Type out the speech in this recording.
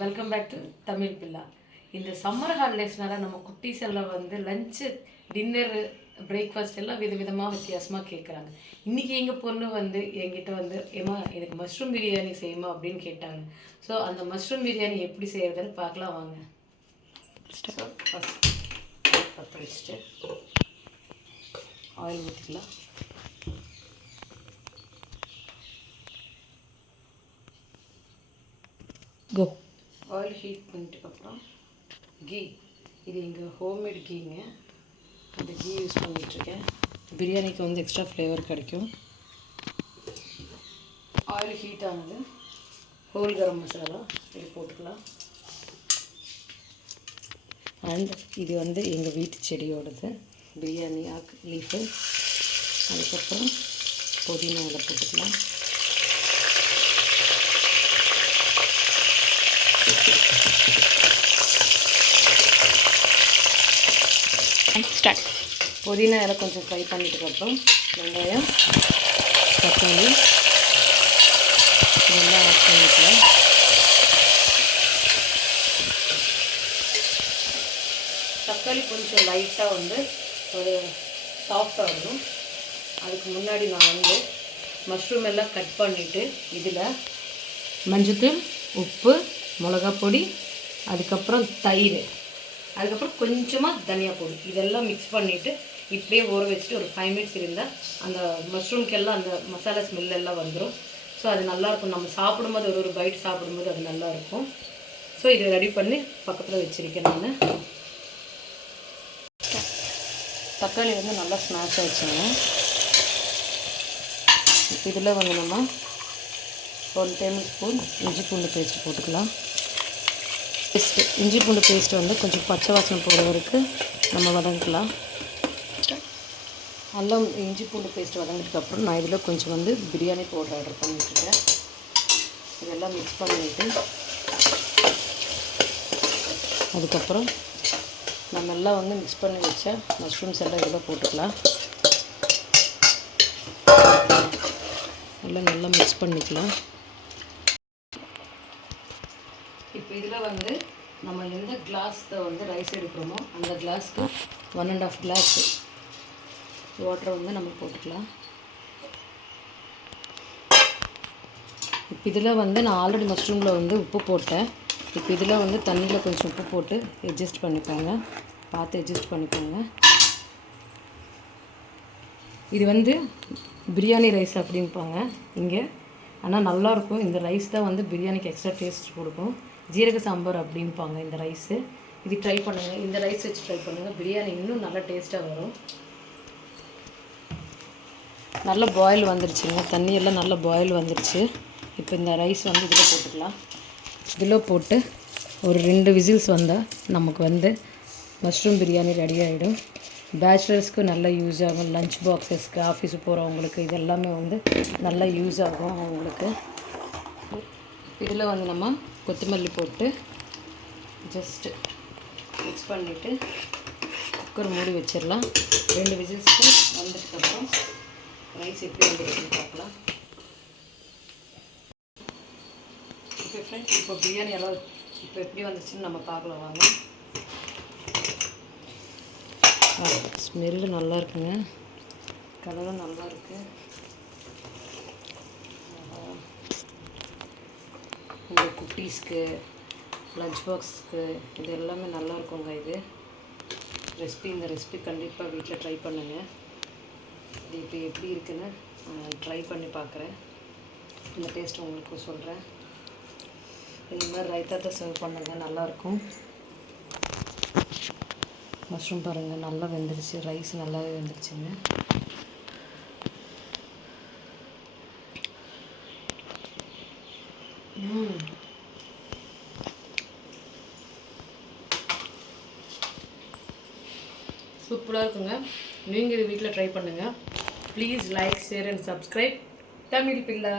Welcome back to Tamil பில்லா. இந்த summer ஹாலிடேஸ்னால நம்ம குட்டீஸ் எல்லாம் லஞ்சு டின்னரு பிரேக்ஃபாஸ்ட் எல்லாம் விதவிதமாக வித்தியாசமாக கேட்குறாங்க. இன்றைக்கி எங்கள் பொண்ணு என்கிட்ட ஏமா எனக்கு மஷ்ரூம் பிரியாணி செய்யுமா அப்படின்னு கேட்டாங்க. ஸோ அந்த மஷ்ரூம் பிரியாணி எப்படி செய்கிறதுன்னு பார்க்கலாம் வாங்க. ஃபஸ்ட் பற்ற வச்சுட்டு ஆயில் ஊற்றிக்கலாம். கோ ஆயில் ஹீட் பண்ணிட்டுக்கப்புறம் கீ, இது எங்கள் ஹோம்மேட் கீங்க. அந்த கீ யூஸ் பண்ணிகிட்ருக்கேன். பிரியாணிக்கு எக்ஸ்ட்ரா ஃப்ளேவர் கிடைக்கும். ஆயில் ஹீட் ஆனது ஹோல் கரம் மசாலா இது போட்டுக்கலாம். அண்ட் இது எங்கள் வீட்டு செடியோடது பிரியாணி ஆக் லீஃபு. அதுக்கப்புறம் புதினா இலை போட்டுக்கலாம். புதினா இலை கொஞ்சம் ஃப்ரை பண்ணிட்டதுக்கப்புறம் வெங்காயம், தக்காளி இதெல்லாம் ஆட் பண்ணிக்கலாம். தக்காளி கொஞ்சம் லைட்டாக ஒரு சாஃப்டாக ஆகணும். அதுக்கு முன்னாடி நான் மஷ்ரூம் எல்லாம் கட் பண்ணிவிட்டு இதில் மஞ்சத்தூள், உப்பு, மிளகாப்பொடி, அதுக்கப்புறம் தயிர், அதுக்கப்புறம் கொஞ்சமாக தனியா பொடி இதெல்லாம் மிக்ஸ் பண்ணிவிட்டு இப்படியே ஊற வச்சுட்டு ஒரு 5 மினிட்ஸ் இருந்தால் அந்த மஷ்ரூம்க்கெல்லாம் அந்த மசாலா ஸ்மெல் எல்லாம் வந்துடும். ஸோ அது நல்லாயிருக்கும். நம்ம சாப்பிடும்போது ஒரு பைட் சாப்பிடும்போது அது நல்லாயிருக்கும். ஸோ இதை ரெடி பண்ணி பக்கத்தில் வச்சுருக்கேன். நான் தக்காளி நல்லா ஸ்மாஷ் ஆகிடுச்சுங்க. இதில் நம்ம 1 டேபிள் ஸ்பூன் இஞ்சி பூண்டு பேஸ்ட் போட்டுக்கலாம். இஞ்சி பூண்டு பேஸ்ட்டு கொஞ்சம் பச்சை வாசனை போகிற வரைக்கும் நம்ம வதங்கிக்கலாம். நல்லா இஞ்சி பூண்டு பேஸ்ட்டு வதங்கினதுக்கப்புறம் நான் இதில் கொஞ்சம் பிரியாணி பவுடர் ஆர்டர் பண்ணிட்டுருக்கேன். இதெல்லாம் மிக்ஸ் பண்ணிவிட்டு அதுக்கப்புறம் நம்ம எல்லாம் மிக்ஸ் பண்ணி வச்ச மஷ்ரூம்ஸ் எல்லாம் இதில் போட்டுக்கலாம். எல்லாம் நல்லா மிக்ஸ் பண்ணிக்கலாம். இப்போ இதில் நம்ம எந்த கிளாஸில் ரைஸ் எடுக்கிறோமோ அந்த கிளாஸ்க்கு 1.5 கிளாஸ் வாட்டரை நம்ம போட்டுக்கலாம். இப்போ இதில் நான் ஆல்ரெடி மஷ்ரூமில் உப்பு போட்டேன். இப்போ இதில் தண்ணியில் கொஞ்சம் உப்பு போட்டு அட்ஜஸ்ட் பண்ணிக்கோங்க. பார்த்து அட்ஜஸ்ட் பண்ணிக்கோங்க. இது பிரியாணி ரைஸ் அப்படின்பாங்க இங்கே. ஆனால் நல்லாயிருக்கும். இந்த ரைஸ் தான் பிரியாணிக்கு எக்ஸ்ட்ரா டேஸ்ட் கொடுக்கும். ஜீரக சாம்பார் அப்படின்பாங்க இந்த ரைஸு. இது ட்ரை பண்ணுங்கள். இந்த ரைஸ் வச்சு ட்ரை பண்ணுங்கள். பிரியாணி இன்னும் நல்லா டேஸ்ட்டாக வரும். நல்லா பாயில் வந்துருச்சுங்க. தண்ணியெல்லாம் நல்லா பாயில் வந்துருச்சு. இப்போ இந்த ரைஸ் இதில் போட்டுக்கலாம். இதில் போட்டு ஒரு 2 விசில்ஸ் வந்தால் நமக்கு மஷ்ரூம் பிரியாணி ரெடி ஆகிடும். பேச்சுலர்ஸ்க்கு நல்லா யூஸ் ஆகும். லஞ்ச் பாக்ஸஸ்க்கு, ஆஃபீஸுக்கு போகிறவங்களுக்கு இதெல்லாமே நல்லா யூஸ் ஆகும் அவங்களுக்கு. இதில் நம்ம கொத்தமல்லி போட்டு ஜஸ்ட்டு மிக்ஸ் பண்ணிவிட்டு குக்கர் மூடி வச்சிடலாம். 2 விசில்ஸ்க்கு வந்ததுக்கப்புறம் ரைஸ் எப்படி வந்துருக்குன்னு பார்க்கலாம். ஓகே ஃப்ரெண்ட்ஸ், இப்போ பிரியாணி எல்லாம் இப்போ எப்படி வந்துச்சுன்னு நம்ம பார்க்கலாம் வாங்க. ஸ்மெல்லு நல்லா இருக்குங்க. கலரும் நல்லா இருக்குது. இந்த குட்டீஸ்க்கு, லஞ்ச் பாக்ஸ்க்கு இது எல்லாமே நல்லா இருக்குங்க. இந்த ரெசிபி கண்டிப்பாக வீட்டில் ட்ரை பண்ணுங்கள். இது இப்போ எப்படி இருக்குன்னு ட்ரை பண்ணி பார்க்குறேன். இந்த டேஸ்ட் உங்களுக்கு சொல்கிறேன். இந்த மாதிரி ரைத்தாத்தை சர்வ் பண்ணுங்கள், நல்லாயிருக்கும். மஷ்ரூம் பாருங்கள் நல்லா வெந்துருச்சு. ரைஸ் நல்லாவே வெந்துருச்சுங்க. சூப்பராக இருக்குங்க. நீங்கள் இது வீட்டில் ட்ரை பண்ணுங்கள். Please like, share and subscribe Tamil Billa.